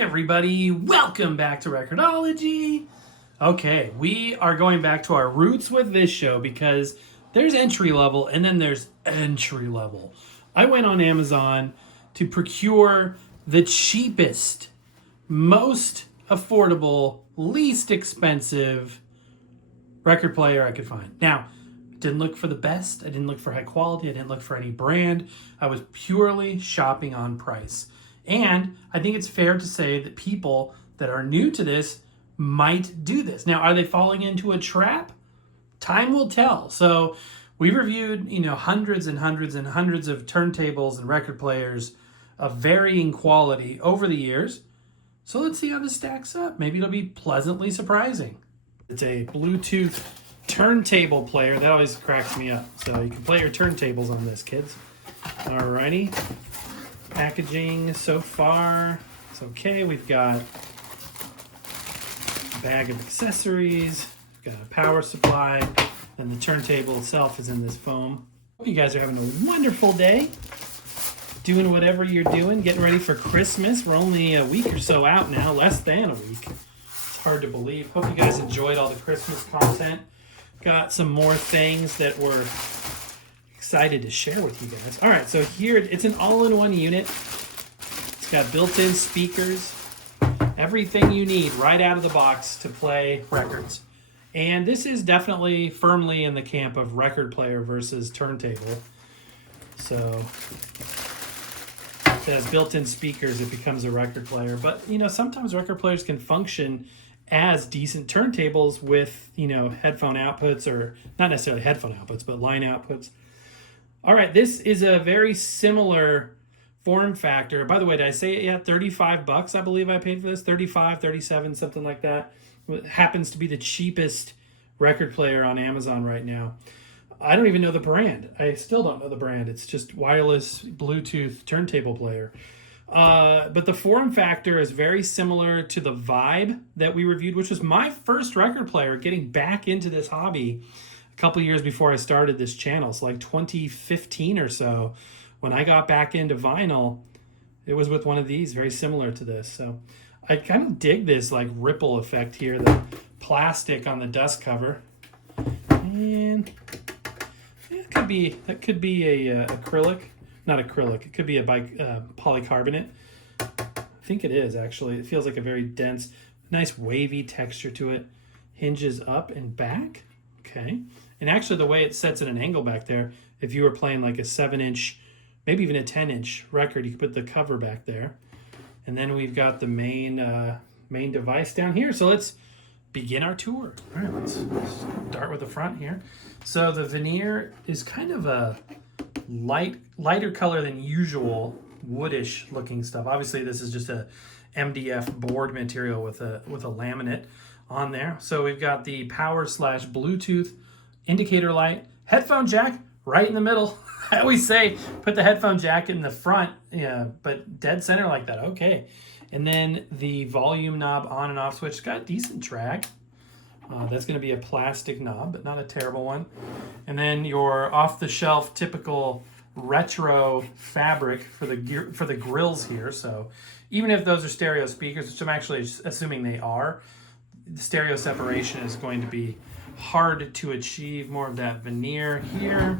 everybody, welcome back to Record-ology. Okay, we are going back to our roots with this show because there's entry level and then there's entry level. I went on Amazon to procure the cheapest, most affordable, least expensive record player I could find. Now, didn't look for the best, I didn't look for high quality, I didn't look for any brand. I was purely shopping on price. And I think it's fair to say that people that are new to this might do this. Now, are they falling into a trap? Time will tell. So we reviewed, hundreds and hundreds and hundreds of turntables and record players of varying quality over the years. So let's see how this stacks up. Maybe it'll be pleasantly surprising. It's a Bluetooth turntable player. That always cracks me up. So you can play your turntables on this, kids. Alrighty. Packaging so far, it's okay. We've got a bag of accessories, we've got a power supply, and the turntable itself is in this foam. Hope you guys are having a wonderful day, doing whatever you're doing, getting ready for Christmas. We're only a week or so out now, less than a week. It's hard to believe. Hope you guys enjoyed all the Christmas content. Got some more things that we're excited to share with you guys. All right, so here it's an all-in-one unit. It's got built-in speakers, everything you need right out of the box to play records. And this is definitely firmly in the camp of record player versus turntable. So if it has built-in speakers, it becomes a record player. But sometimes record players can function as decent turntables with headphone outputs, or not necessarily headphone outputs, but line outputs. All right, this is a very similar form factor. By the way, did I say it yet? $35, I believe I paid for this. 35, 37, something like that. It happens to be the cheapest record player on Amazon right now. I don't even know the brand. I still don't know the brand. It's just wireless Bluetooth turntable player. But the form factor is very similar to the Vibe that we reviewed, which was my first record player getting back into this hobby couple years before I started this channel. So like 2015 or so, when I got back into vinyl, it was with one of these, very similar to this. So I kind of dig this like ripple effect here, the plastic on the dust cover. And that could be a acrylic, not acrylic, it could be a polycarbonate. I think it is actually. It feels like a very dense, nice wavy texture to it. Hinges up and back. Okay. And actually the way it sets at an angle back there, if you were playing like a 7-inch, maybe even a 10-inch record, you could put the cover back there. And then we've got the main device down here. So let's begin our tour. All right, let's start with the front here. So the veneer is kind of a lighter color than usual, woodish looking stuff. Obviously this is just a MDF board material with a laminate on there. So we've got the power/Bluetooth indicator light, headphone jack right in the middle. I always say put the headphone jack in the front, but dead center like that. Okay. And then the volume knob on and off switch. It's got decent drag. That's going to be a plastic knob, but not a terrible one. And then your off-the-shelf typical retro fabric for the grills here. So even if those are stereo speakers, which I'm actually assuming they are, the stereo separation is going to be hard to achieve. More of that veneer here.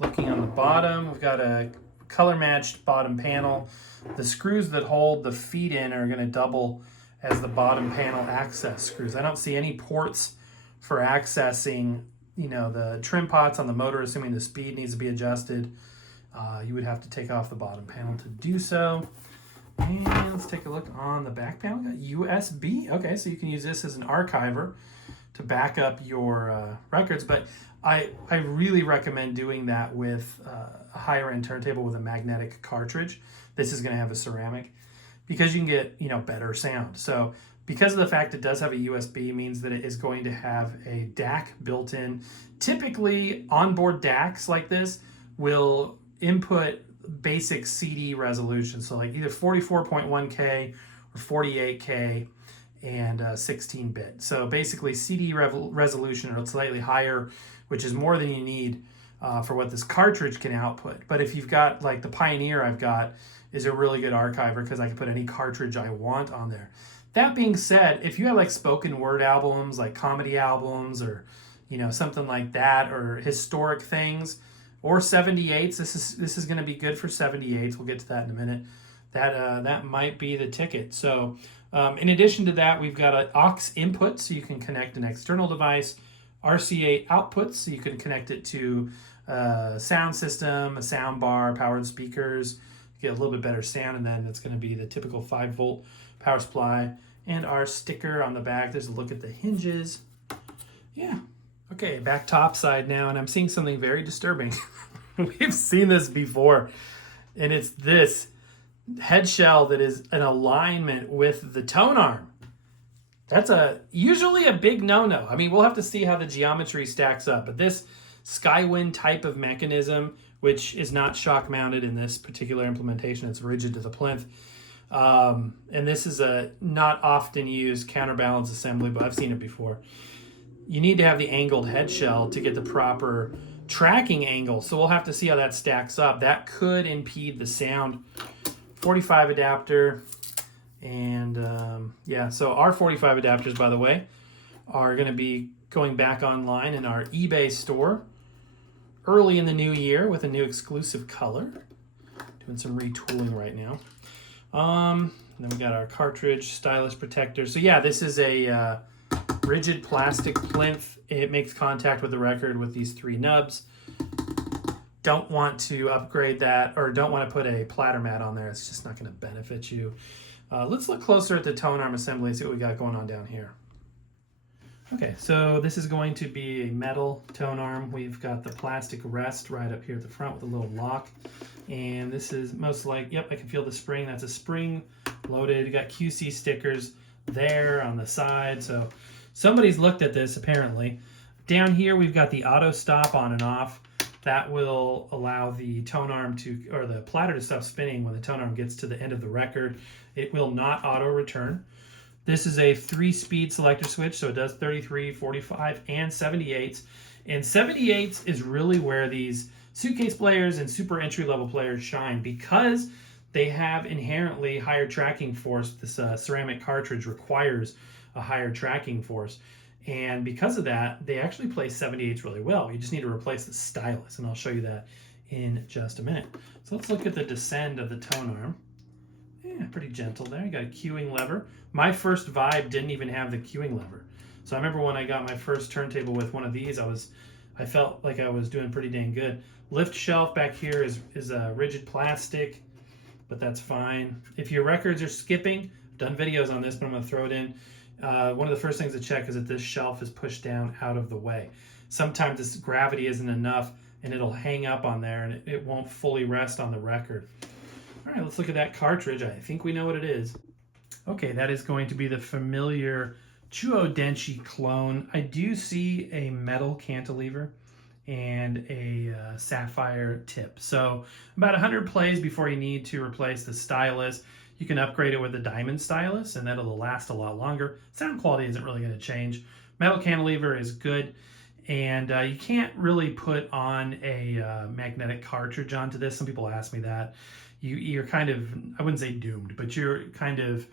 Looking on the bottom, we've got a color matched bottom panel. The screws that hold the feet in are going to double as the bottom panel access screws. I don't see any ports for accessing the trim pots on the motor, assuming the speed needs to be adjusted. You would have to take off the bottom panel to do so. And let's take a look on the back panel. We got USB. Okay, so you can use this as an archiver to back up your records. But I really recommend doing that with a higher end turntable with a magnetic cartridge. This is going to have a ceramic because you can get better sound. So because of the fact it does have a USB means that it is going to have a DAC built in. Typically onboard DACs like this will input basic CD resolution, so like either 44.1K or 48K and 16-bit. So basically CD resolution or slightly higher, which is more than you need for what this cartridge can output. But if you've got like the Pioneer I've got is a really good archiver because I can put any cartridge I want on there. That being said, if you have like spoken word albums, like comedy albums or, you know, something like that, or historic things, or 78s, this is going to be good for 78s. We'll get to that in a minute. That might be the ticket. So in addition to that, we've got an aux input, so you can connect an external device, RCA output, so you can connect it to a sound system, a sound bar, powered speakers, get a little bit better sound, and then it's going to be the typical 5-volt power supply. And our sticker on the back, there's a look at the hinges. Yeah. Okay, back top side now, and I'm seeing something very disturbing. We've seen this before, and it's this head shell that is in alignment with the tone arm. That's usually a big no-no. I mean, we'll have to see how the geometry stacks up, but this Skywind type of mechanism, which is not shock mounted in this particular implementation, it's rigid to the plinth. And this is a not often used counterbalance assembly, but I've seen it before. You need to have the angled head shell to get the proper tracking angle. So we'll have to see how that stacks up. That could impede the sound. 45 adapter. And yeah, so our 45 adapters, by the way, are going to be going back online in our eBay store early in the new year with a new exclusive color. Doing some retooling right now. Then we got our cartridge stylus protector. So yeah, this is a rigid plastic plinth. It makes contact with the record with these 3 nubs. Don't want to upgrade that, or don't want to put a platter mat on there. It's just not going to benefit you. Let's look closer at the tone arm assembly and see what we got going on down here. Okay, so this is going to be a metal tone arm. We've got the plastic rest right up here at the front with a little lock. And this is most like, yep, I can feel the spring. That's a spring loaded. You got QC stickers there on the side. So somebody's looked at this apparently. Down here, we've got the auto stop on and off. That will allow the tone arm to, or the platter to stop spinning when the tone arm gets to the end of the record. It will not auto return. This is a 3-speed selector switch, so it does 33, 45, and 78s. And 78s is really where these suitcase players and super entry-level players shine because they have inherently higher tracking force. This ceramic cartridge requires a higher tracking force. And because of that, they actually play 78s really well. You just need to replace the stylus, and I'll show you that in just a minute. So let's look at the descend of the tone arm. Yeah, pretty gentle there. You got a cueing lever. My first Vibe didn't even have the cueing lever. So I remember when I got my first turntable with one of these, I felt like I was doing pretty dang good. Lift shelf back here is a rigid plastic, but that's fine. If your records are skipping, I've done videos on this, but I'm going to throw it in. One of the first things to check is that this shelf is pushed down out of the way. Sometimes this gravity isn't enough and it'll hang up on there and it won't fully rest on the record. All right, let's look at that cartridge. I think we know what it is. Okay, that is going to be the familiar Chuo Denshi clone. I do see a metal cantilever and a sapphire tip. So about 100 plays before you need to replace the stylus. You can upgrade it with a diamond stylus and that'll last a lot longer. Sound quality isn't really going to change. Metal cantilever is good. And you can't really put on a magnetic cartridge onto this. Some people ask me that. You're kind of, I wouldn't say doomed, but you're kind of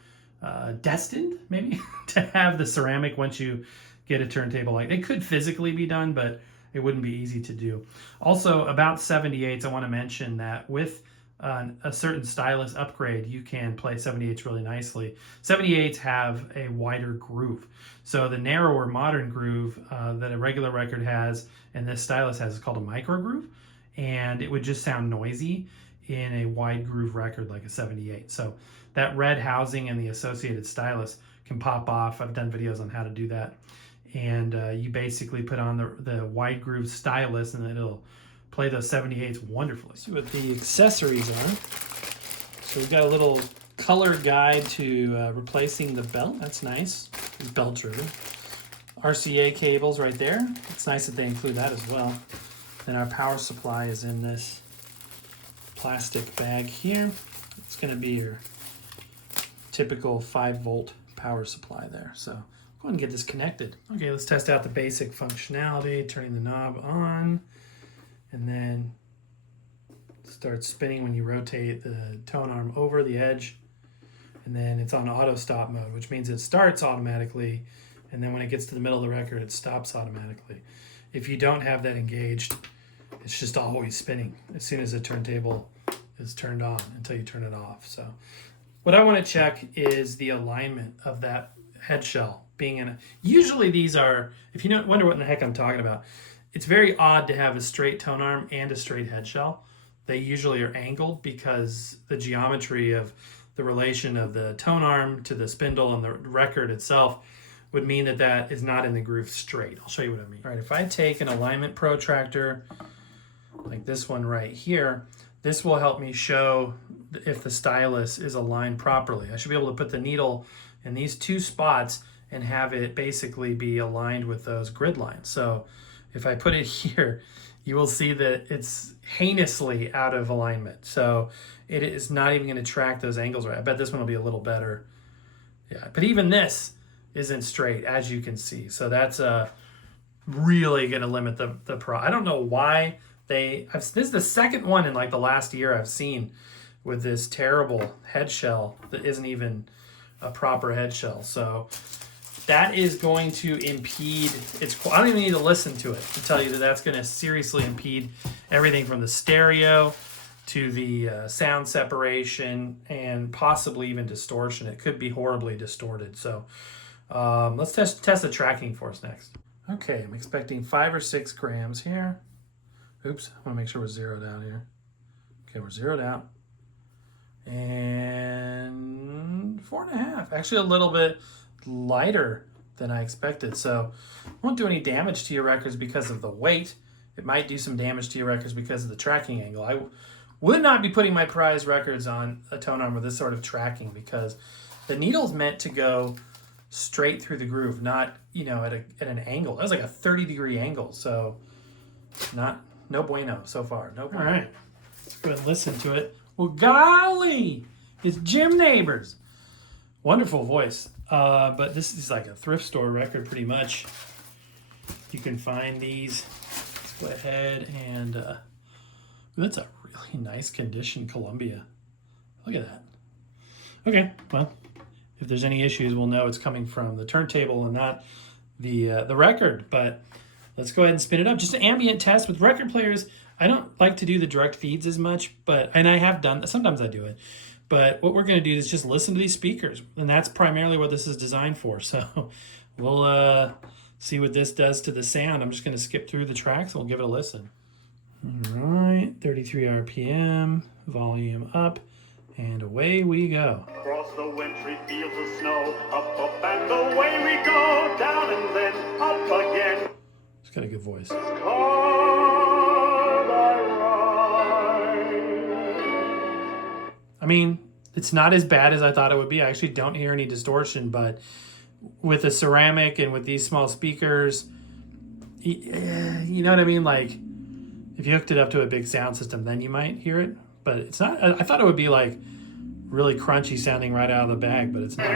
destined maybe to have the ceramic once you get a turntable. Like it could physically be done, but it wouldn't be easy to do. Also about 78s, I want to mention that with a certain stylus upgrade, you can play 78s really nicely. 78s have a wider groove. So the narrower modern groove that a regular record has and this stylus has is called a micro groove, and it would just sound noisy in a wide groove record like a 78. So that red housing and the associated stylus can pop off. I've done videos on how to do that. And you basically put on the wide groove stylus and it'll play those 78s wonderfully. See what the accessories are. So we've got a little color guide to replacing the belt. That's nice. It's belt driven. RCA cables right there. It's nice that they include that as well. Then our power supply is in this plastic bag here. It's going to be your typical 5-volt power supply there. So go ahead and get this connected. Okay, let's test out the basic functionality. Turning the knob on and then starts spinning when you rotate the tone arm over the edge, and then it's on auto stop mode, which means it starts automatically, and then when it gets to the middle of the record, it stops automatically. If you don't have that engaged, it's just always spinning as soon as the turntable is turned on until you turn it off. So what I want to check is the alignment of that head shell being in a, usually these are, if you don't wonder what in the heck I'm talking about, it's very odd to have a straight tone arm and a straight head shell. They usually are angled because the geometry of the relation of the tone arm to the spindle and the record itself would mean that that is not in the groove straight. I'll show you what I mean. All right, if I take an alignment protractor like this one right here, this will help me show if the stylus is aligned properly. I should be able to put the needle in these two spots and have it basically be aligned with those grid lines. So if I put it here, you will see that it's heinously out of alignment. So it is not even going to track those angles right. I bet this one will be a little better. Yeah, but even this isn't straight, as you can see. So that's really going to limit the pro. I don't know why this is the second one in like the last year I've seen with this terrible head shell that isn't even a proper head shell. So that is going to impede its, I don't even need to listen to it to tell you that that's going to seriously impede everything from the stereo to the sound separation and possibly even distortion. It could be horribly distorted. So let's test the tracking force next. Okay, I'm expecting 5 or 6 grams here. Oops, I want to make sure we're zeroed out here. Okay, we're zeroed out. And 4.5. Actually a little bit lighter than I expected. So it won't do any damage to your records because of the weight. It might do some damage to your records because of the tracking angle. I would not be putting my prize records on a tone arm with this sort of tracking because the needle's meant to go straight through the groove, not, you know, at an angle. That was like a 30-degree angle. So no bueno so far. No bueno. All right, let's go ahead and listen to it. Well, golly, it's Jim Neighbors. Wonderful voice. But this is like a thrift store record pretty much. You can find these. Let's go ahead and, that's a really nice condition Columbia. Look at that. Okay, well, if there's any issues, we'll know it's coming from the turntable and not the record. But let's go ahead and spin it up. Just an ambient test with record players. I don't like to do the direct feeds as much, and I have done, sometimes I do it. But what we're going to do is just listen to these speakers, and that's primarily what this is designed for. So we'll see what this does to the sound. I'm just going to skip through the tracks, and we'll give it a listen. All right, 33 RPM, volume up, and away we go. Across the wintry fields of snow, up, and away we go, down and then up again. It's got a good voice. I mean, it's not as bad as I thought it would be. I actually don't hear any distortion, but with the ceramic and with these small speakers, you know what I mean? Like, if you hooked it up to a big sound system, then you might hear it. But it's not, I thought it would be like really crunchy sounding right out of the bag, but it's not.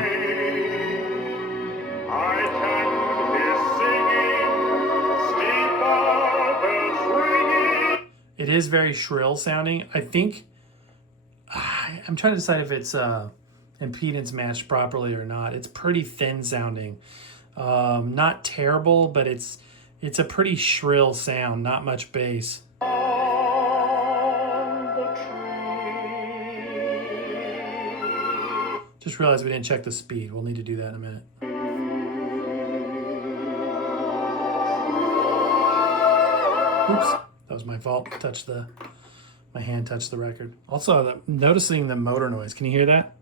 It is very shrill sounding. I think, I'm trying to decide if it's impedance matched properly or not. It's pretty thin sounding. Not terrible, but it's a pretty shrill sound, not much bass. Just realized we didn't check the speed. We'll need to do that in a minute. Oops, that was my fault. My hand touched the record. Also, noticing the motor noise. Can you hear that?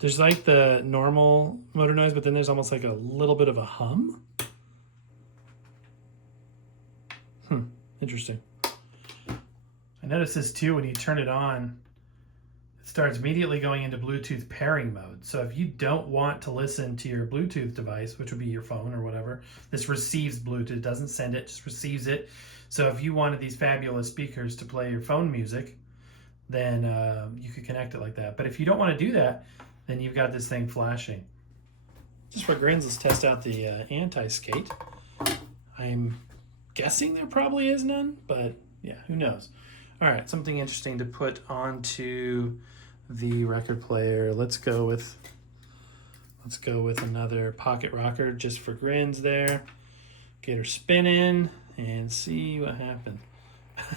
There's like the normal motor noise, but then there's almost like a little bit of a hum. Interesting. I noticed this too when you turn it on. It starts immediately going into Bluetooth pairing mode. So if you don't want to listen to your Bluetooth device, which would be your phone or whatever, this receives Bluetooth, doesn't send it, just receives it. So if you wanted these fabulous speakers to play your phone music, then you could connect it like that. But if you don't want to do that, then you've got this thing flashing. Just for grins, let's test out the anti-skate. I'm guessing there probably is none, but yeah, who knows? All right, something interesting to put onto the record player. Let's go with another pocket rocker just for grins there. Get her spinning and see what happens.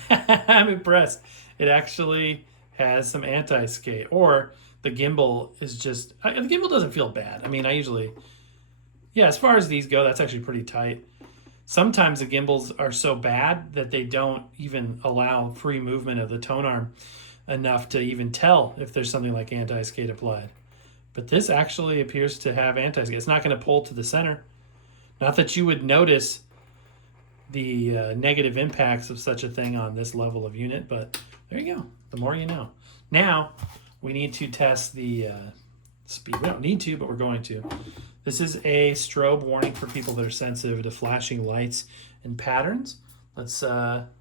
I'm impressed. It actually has some anti-skate, or the gimbal is just, the gimbal doesn't feel bad. I mean, as far as these go, that's actually pretty tight. Sometimes the gimbals are so bad that they don't even allow free movement of the tone arm enough to even tell if there's something like anti-skate applied. But this actually appears to have anti-skate. It's not going to pull to the center. Not that you would notice the negative impacts of such a thing on this level of unit, but there you go. The more you know. Now, we need to test the speed. We don't need to, but we're going to. This is a strobe warning for people that are sensitive to flashing lights and patterns. Let's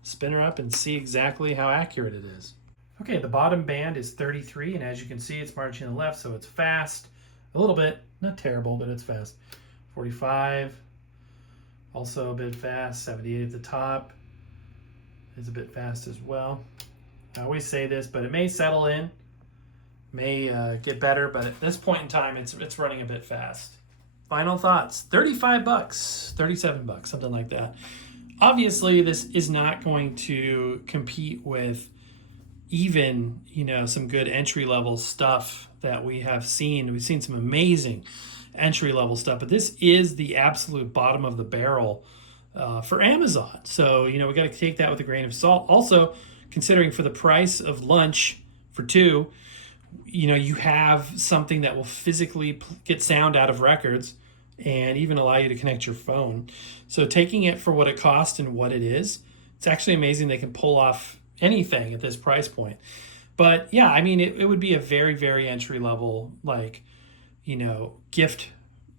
spin her up and see exactly how accurate it is. Okay, the bottom band is 33, and as you can see, it's marching to the left, so it's fast. A little bit, not terrible, but it's fast. 45, also a bit fast. 78 at the top is a bit fast as well. I always say this, but it may settle in, may get better, but at this point in time, it's running a bit fast. Final thoughts, 35 bucks, 37 bucks, something like that. Obviously, this is not going to compete with even, some good entry-level stuff that we have seen. We've seen some amazing entry-level stuff, but this is the absolute bottom of the barrel for Amazon. So, we got to take that with a grain of salt. Also, considering for the price of lunch for two, you have something that will physically get sound out of records and even allow you to connect your phone. So taking it for what it costs and what it is, it's actually amazing they can pull off anything at this price point. But yeah, I mean, it would be a very, very entry level, gift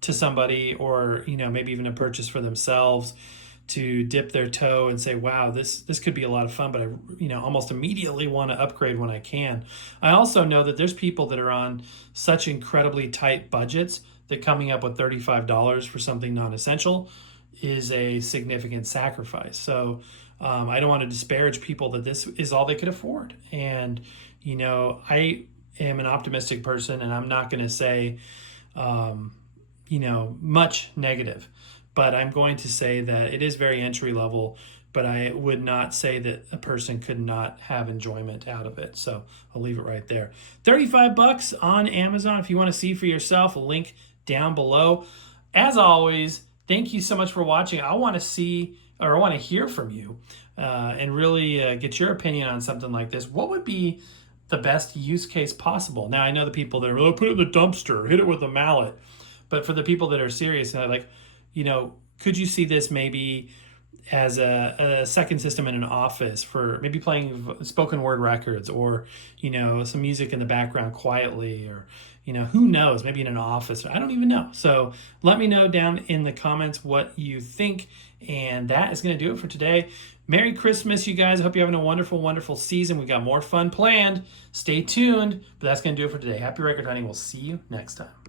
to somebody, or, maybe even a purchase for themselves to dip their toe and say, wow, this could be a lot of fun, but I, almost immediately want to upgrade when I can. I also know that there's people that are on such incredibly tight budgets that coming up with $35 for something non-essential is a significant sacrifice. So I don't want to disparage people that this is all they could afford. And, I am an optimistic person, and I'm not going to say, much negative, but I'm going to say that it is very entry level, but I would not say that a person could not have enjoyment out of it. So I'll leave it right there. 35 bucks on Amazon. If you want to see for yourself, a link down below. As always, thank you so much for watching. I want to hear from you and really get your opinion on something like this. What would be the best use case possible? Now, I know the people that are, put it in the dumpster, hit it with a mallet. But for the people that are serious, and like, could you see this maybe as a second system in an office for maybe playing spoken word records, or, some music in the background quietly, or, who knows, maybe in an office. I don't even know. So let me know down in the comments what you think. And that is going to do it for today. Merry Christmas, you guys. I hope you're having a wonderful, wonderful season. We got more fun planned. Stay tuned. But that's going to do it for today. Happy record hunting. We'll see you next time.